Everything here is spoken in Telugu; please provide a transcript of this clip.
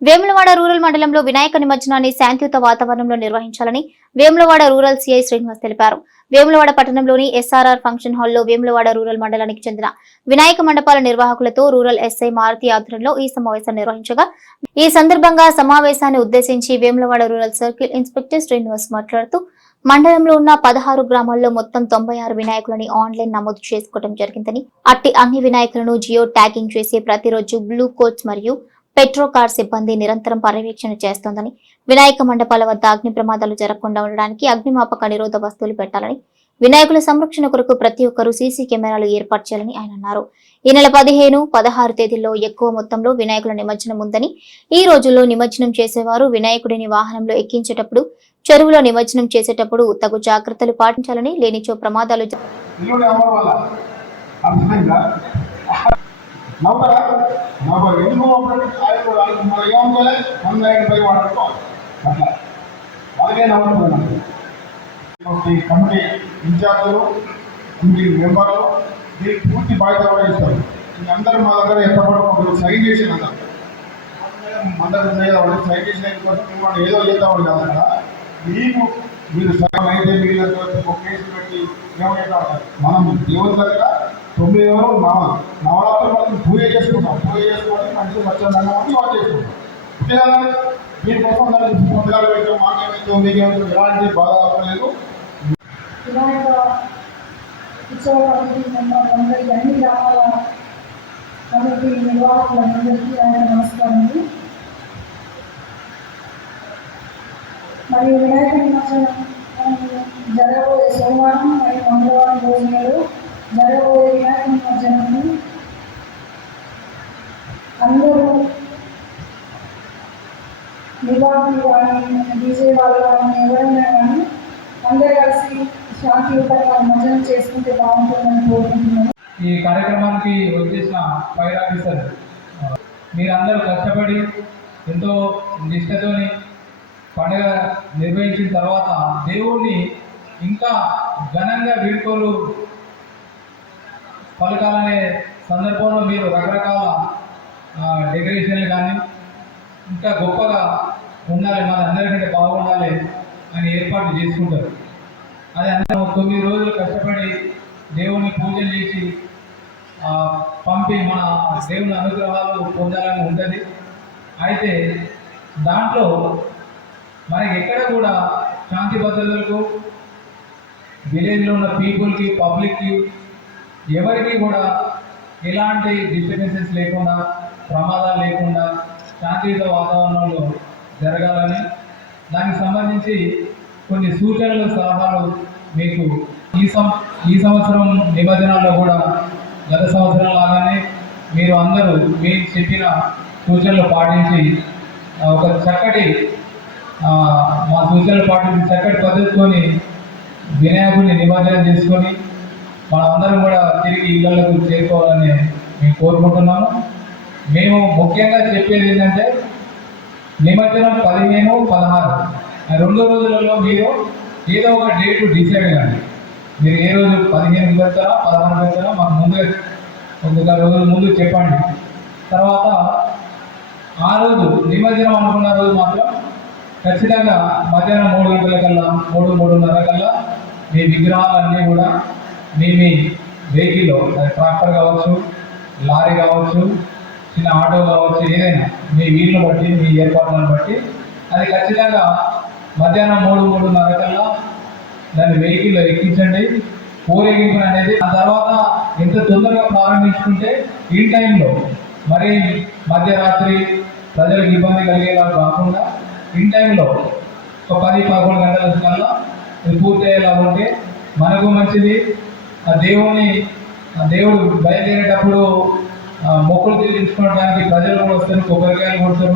వేములవాడ రూరల్ మండలంలో వినాయక నిమజ్జనాన్ని శాంతియుత వాతావరణంలో నిర్వహించాలని వేములవాడ రూరల్ సిఐ శ్రీనివాస్ తెలిపారు. వేములవాడ పట్టణంలోని ఎస్ఆర్ఆర్ ఫంక్షన్ హాల్లో వేములవాడ రూరల్ మండలానికి చెందిన వినాయక మండపాల నిర్వాహకులతో రూరల్ ఎస్ఐ మారుతి ఆధ్వర్యంలో ఈ సమావేశం నిర్వహించగా ఈ సందర్భంగా సమావేశాన్ని ఉద్దేశించి Vemulawada rural circle inspector Srinivas మాట్లాడుతూ మండలంలో ఉన్న 16 గ్రామాల్లో మొత్తం 96 వినాయకులని ఆన్లైన్ నమోదు చేసుకోవడం జరిగిందని, అట్టి అన్ని వినాయకులను జియో ట్యాగింగ్ చేసి ప్రతిరోజు బ్లూ కోట్స్ మరియు పెట్రోకార్ సిబ్బంది నిరంతరం పర్యవేక్షణ చేస్తోందని, వినాయక మండపాల వద్ద అగ్ని ప్రమాదాలు జరగకుండా ఉండడానికి అగ్నిమాపక నిరోధ వస్తువులు పెట్టాలని, వినాయకుల సంరక్షణ కొరకు ప్రతి ఒక్కరూ సీసీ కెమెరాలు ఏర్పాటు చేయాలని ఆయన అన్నారు. ఈ నెల 15, 16 తేదీల్లో ఎక్కువ మొత్తంలో వినాయకుల నిమజ్జనం ఉందని, ఈ రోజుల్లో నిమజ్జనం చేసేవారు వినాయకుడిని వాహనంలో ఎక్కించేటప్పుడు, చెరువులో నిమజ్జనం చేసేటప్పుడు తగు జాగ్రత్తలు పాటించాలని, లేనిచో ప్రమాదాలు కమిటీ ఇన్ఛార్జీలు, కమిటీ మెంబర్లు దీనికి పూర్తి బాధ్యత వహిస్తారు. అందరూ మా దగ్గర ఎప్పటికప్పుడు సైన్ చేసిన అందరూ సైన్ చేసిన కోసం మిమ్మల్ని ఏదో చేద్దామని కాదు కదా, మీకు మీరు సగం అయితే మీరు ఒక కేసు పెట్టి ఏమైనా మనం దేవుని దగ్గర 9 రోజులు నవరాత్రులు మనం పూజ చేసుకుంటాం. పూజ చేసుకోవడానికి మంచిగా వచ్చేదాన్ని వాళ్ళు చేసుకుంటాం. దీనికోసం దానికి పుస్తకాలు పెట్టాం, మాకేమైతే మీకేమైతే ఎలాంటి బాధ అవ్వలేదు. వినాయక ఉత్సవ కమిటీ మెంబర్లందరికీ, అన్ని గ్రామాల కమిటీ నిర్వాహకులందరికీ ఆయన నమస్కారం. మరియు వినాయక నిమజ్జనం జరగబోయే సోమవారం మరియు మంగళవారం రోజులలో జరగబోయే వినాయక నిమజ్జనాన్ని అందరూ నిర్వాహకులు కానీ డీజే వాళ్ళు కానీ ఎవరైనా కానీ అందరూ కలిసి శాంతియుతంగా నిమజ్జనం చేసుకుంటే బాగుంటుందని కోరుకుంటున్నాను. ఈ కార్యక్రమానికి వచ్చేసిన ఫైర్ ఆఫీసర్ మీరందరూ కష్టపడి ఎంతో నిష్ఠతోని పండుగ నిర్వహించిన తర్వాత దేవుణ్ణి ఇంకా ఘనంగా వీడ్కోలు పలకాలనే సందర్భంలో మీరు రకరకాల డెకరేషన్లు కానీ ఇంకా గొప్పగా ఉండాలి, మన అందరికంటే బాగుండాలి అని ఏర్పాటు చేసుకుంటారు. అది అందరూ 9 రోజులు కష్టపడి దేవుని పూజలు చేసి పంపి మన దేవుని అనుగ్రహాలు పొందాలని ఉంటుంది. అయితే దాంట్లో మనకి ఎక్కడ కూడా శాంతి భద్రతలకు, విలేజ్లో ఉన్న పీపుల్కి, పబ్లిక్కి ఎవరికి కూడా ఎలాంటి డిస్టర్బెన్సెస్ లేకుండా, ప్రమాదాలు లేకుండా శాంతియుత వాతావరణంలో జరగాలని, దానికి సంబంధించి కొన్ని సూచనలు, సలహాలు మీకు ఈ సంవత్సరం నిమజ్జనాల్లో కూడా గత సంవత్సరం లాగానే మీరు అందరూ మీకు చెప్పిన సూచనలు పాటించి ఒక చక్కటి మా సూచనలు పాటించి చక్కటి పద్ధతితోని వినాయకుడిని నిమజ్జనం చేసుకొని మనందరం కూడా తిరిగి ఇళ్లకు చేరుకోవాలని మేము కోరుకుంటున్నాము. మేము ముఖ్యంగా చెప్పేది ఏంటంటే నిమజ్జనం 15, 16 2 రోజులలో మీరు ఏదో ఒక డేట్ డిసైడ్ కానీ, మీరు ఏ రోజు 15 పెడతారా 16 పెడతారా మాకు ముందుగా ఒక రోజు ముందు చెప్పండి. తర్వాత ఆ రోజు నిమజ్జనం అనుకున్న రోజు మాత్రం ఖచ్చితంగా మధ్యాహ్నం 3 గంటల కల్లా 3-3:30 కల్లా మీ విగ్రహాలన్నీ కూడా మీ వెహికల్లో, ట్రాక్టర్ కావచ్చు, లారీ కావచ్చు, చిన్న ఆటో కావచ్చు, ఏదైనా మీ వీలును బట్టి, మీ ఏర్పాట్లను బట్టి అది ఖచ్చితంగా మధ్యాహ్నం 3-3:30 కల్లా దాన్ని వెహికల్లో ఎక్కించండి. ఊరేగింపు అనేది ఆ తర్వాత ఎంత తొందరగా ప్రారంభించుకుంటే ఈ టైంలో మరి మధ్యరాత్రి ప్రజలకు ఇబ్బంది కలిగేలా కాకుండా ఇన్ టైంలో ఒక 10-11 గంటల కల్లా పూర్తి అయ్యేలా ఉంటే మనకు మంచిది. ఆ దేవుడు బయలుదేరేటప్పుడు మొక్కులు తీర్చుకోవడానికి ప్రజలు కూడా వస్తారు, కొబ్బరికాయలు కొడతారు.